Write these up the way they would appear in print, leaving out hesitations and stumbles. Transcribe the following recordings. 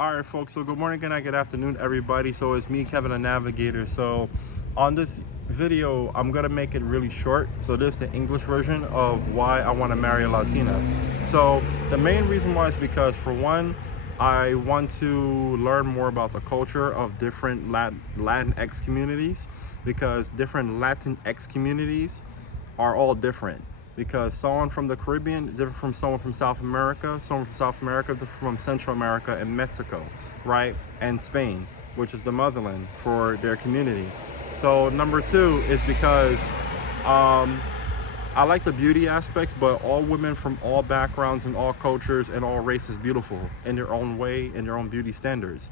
All right, folks, so good morning and good afternoon, everybody. So it's me, Kevindanavigator. So on this video, I'm gonna make it really short. So this is the English version of why I want to marry a Latina. So the main reason why is because, for one, I want to learn more about the culture of different Latinx communities, because different Latinx communities are all different. Because someone from the Caribbean is different from someone from South America, someone from South America different from Central America and Mexico, right? And Spain, which is the motherland for their community. So number two is because I like the beauty aspects, but all women from all backgrounds and all cultures and all races beautiful in their own way, in their own beauty standards.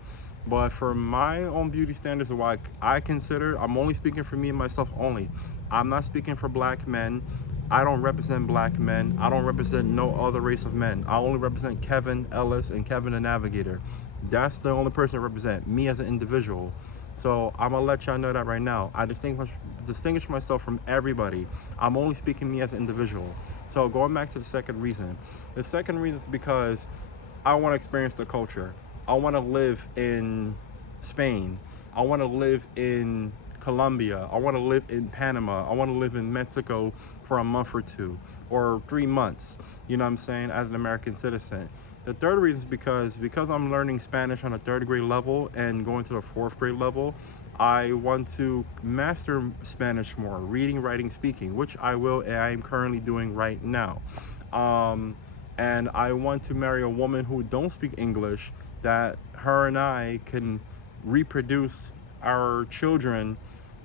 But for my own beauty standards, of what I consider, I'm only speaking for me and myself only. I'm not speaking for black men. I don't represent black men. I don't represent no other race of men. I only represent Kevin Ellis and Kevindanavigator. That's the only person I represent, me as an individual. So I'm gonna let y'all know that right now. I distinguish myself from everybody. I'm only speaking me as an individual. So going back to the second reason. The second reason is because I want to experience the culture. I want to live in Spain. I want to live in Colombia. I want to live in Panama. I want to live in Mexico for a month or two or 3 months, you know what I'm saying, as an American citizen. The third reason is because I'm learning Spanish on a 3rd grade level and going to the 4th grade level. I want to master Spanish more, reading, writing, speaking, which I will, and I am currently doing right now. And I want to marry a woman who don't speak English, that her and I can reproduce our children.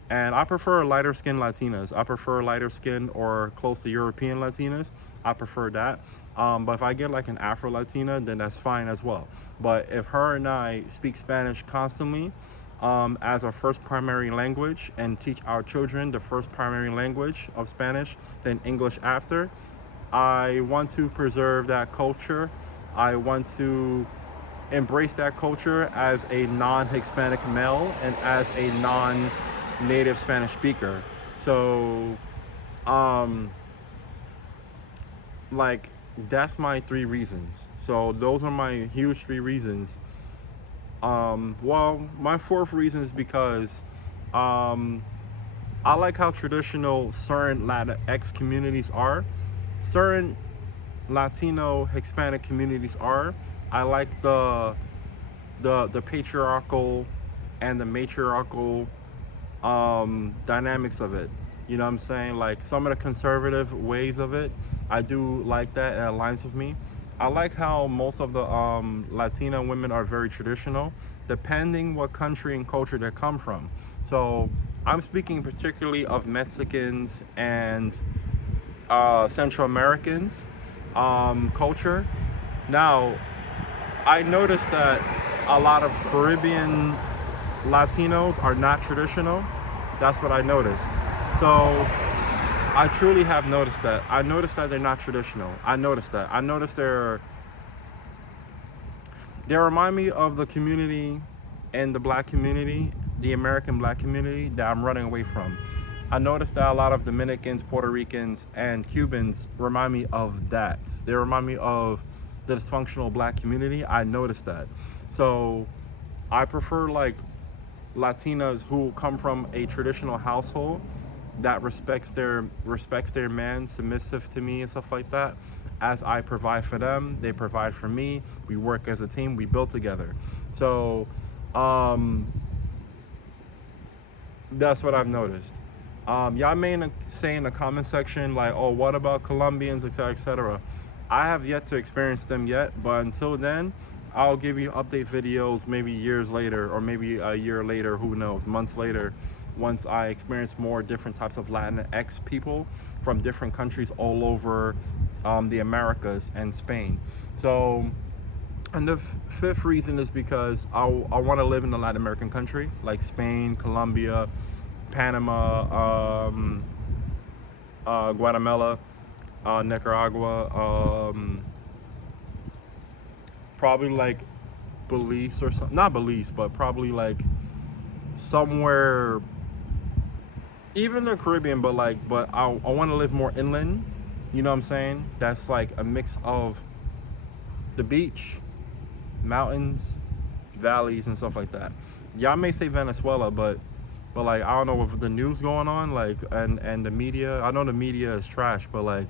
And I prefer lighter skinned Latinas. I prefer lighter skin or close to European Latinas. I prefer that. But if I get like an Afro Latina, then that's fine as well. But if her and I speak Spanish constantly as our first primary language, and teach our children the first primary language of Spanish, then English after, I want to preserve that culture. I want to embrace that culture as a non-Hispanic male and as a non-native Spanish speaker. So like, that's my 3 reasons. So those are my huge 3 reasons. Well, my 4th reason is because I like how traditional certain Latinx communities are, certain Latino Hispanic communities are. I like the patriarchal and the matriarchal dynamics of it. You know what I'm saying? Like, some of the conservative ways of it, I do like that. It aligns with me. I like how most of the Latina women are very traditional, depending what country and culture they come from. So I'm speaking particularly of Mexicans and Central Americans culture. Now, I noticed that a lot of Caribbean Latinos are not traditional. That's what I noticed. So I truly have noticed that. I noticed that they're not traditional. I noticed that. I noticed they remind me of the community and the black community, the American black community that I'm running away from. I noticed that a lot of Dominicans, Puerto Ricans, and Cubans remind me of that. They remind me of the dysfunctional black community. I noticed that. So I prefer like Latinas who come from a traditional household that respects their man, submissive to me and stuff like that. As I provide for them, they provide for me. We work as a team. We build together. So that's what I've noticed. Y'all may say in the comment section like, oh, what about Colombians, etc., etc. I have yet to experience them yet, but until then, I'll give you update videos maybe years later, or maybe a year later, who knows, months later, once I experience more different types of Latinx people from different countries all over the Americas and Spain. So, and the 5th reason is because I want to live in a Latin American country like Spain, Colombia, Panama, Guatemala, Nicaragua, probably like Belize or something. Not Belize, but probably like somewhere, even the Caribbean, but I want to live more inland. You know what I'm saying? That's like a mix of the beach, mountains, valleys and stuff like that. Y'all may say Venezuela, but like I don't know, with the news going on, like and the media, I know the media is trash, but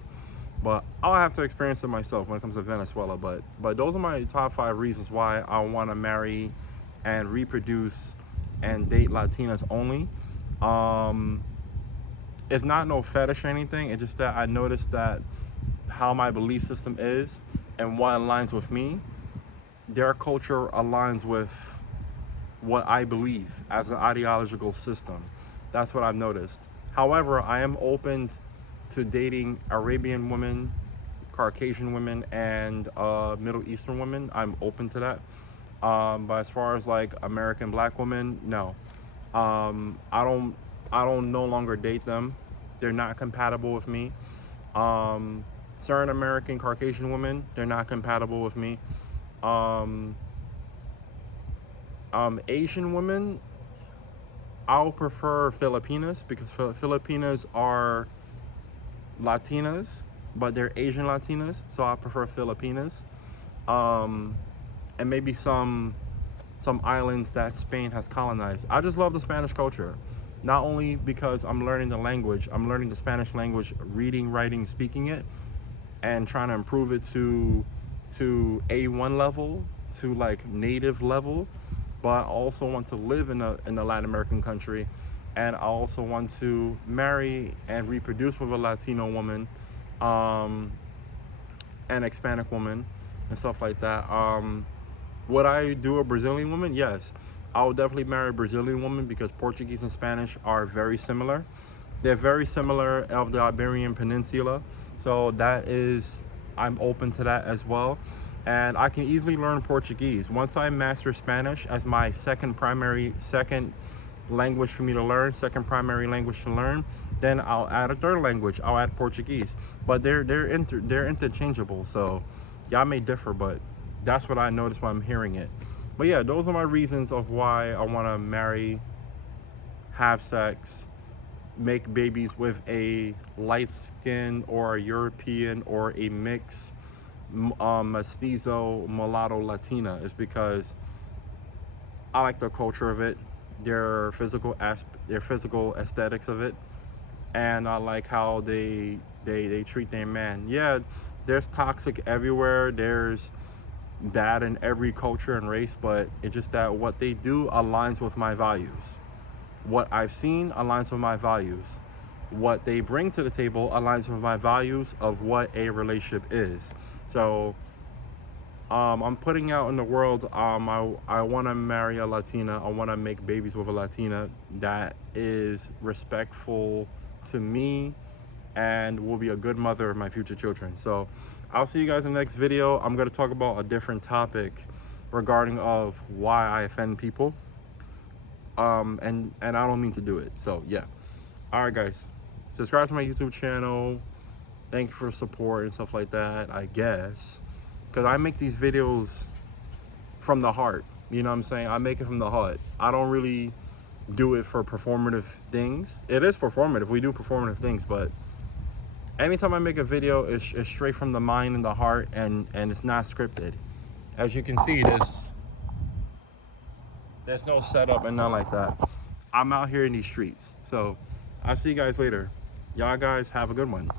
I'll have to experience it myself when it comes to Venezuela. But those are my top 5 reasons why I want to marry and reproduce and date Latinas only. It's not no fetish or anything. It's just that I noticed that how my belief system is and what aligns with me, their culture aligns with what I believe as an ideological system. That's what I've noticed. However, I am open to dating Arabian women, Caucasian women, and Middle Eastern women. I'm open to that. But as far as like American black women, no. I don't no longer date them. They're not compatible with me. Certain American Caucasian women, they're not compatible with me. Asian women, I'll prefer Filipinas, because Filipinas are Latinas, but they're Asian Latinas, so I prefer Filipinas. And maybe some islands that Spain has colonized. I just love the Spanish culture. Not only because I'm learning the language, I'm learning the Spanish language, reading, writing, speaking it, and trying to improve it to A1 level, to like native level. But I also want to live in a Latin American country, and I also want to marry and reproduce with a Latino woman, and Hispanic woman, and stuff like that. Would I do a Brazilian woman? Yes. I would definitely marry a Brazilian woman, because Portuguese and Spanish are very similar. They're very similar of the Iberian Peninsula. So that is, I'm open to that as well. And I can easily learn Portuguese. Once I master Spanish as my second language for me to learn, second primary language to learn, then I'll add a third language. I'll add Portuguese. But they're interchangeable. So y'all may differ, but that's what I noticed when I'm hearing it. But yeah, those are my reasons of why I want to marry, have sex, make babies with a light skin or a European or a mix, mestizo, mulatto, Latina, is because I like the culture of it, their physical aesthetics of it, and I like how they treat their man. Yeah, there's toxic everywhere. There's bad in every culture and race, but it's just that what they do aligns with my values. What I've seen aligns with my values. What they bring to the table aligns with my values of what a relationship is. So I'm putting out in the world, I want to marry a Latina. I want to make babies with a Latina that is respectful to me and will be a good mother of my future children. So I'll see you guys in the next video. I'm going to talk about a different topic regarding of why I offend people. And I don't mean to do it. So yeah. All right, guys. Subscribe to my YouTube channel. Thank you for support and stuff like that, I guess. Because I make these videos from the heart. You know what I'm saying? I make it from the heart. I don't really do it for performative things. It is performative. We do performative things, but anytime I make a video, it's straight from the mind and the heart, and it's not scripted. As you can see, there's no setup and nothing like that. I'm out here in these streets. So I'll see you guys later. Y'all guys have a good one.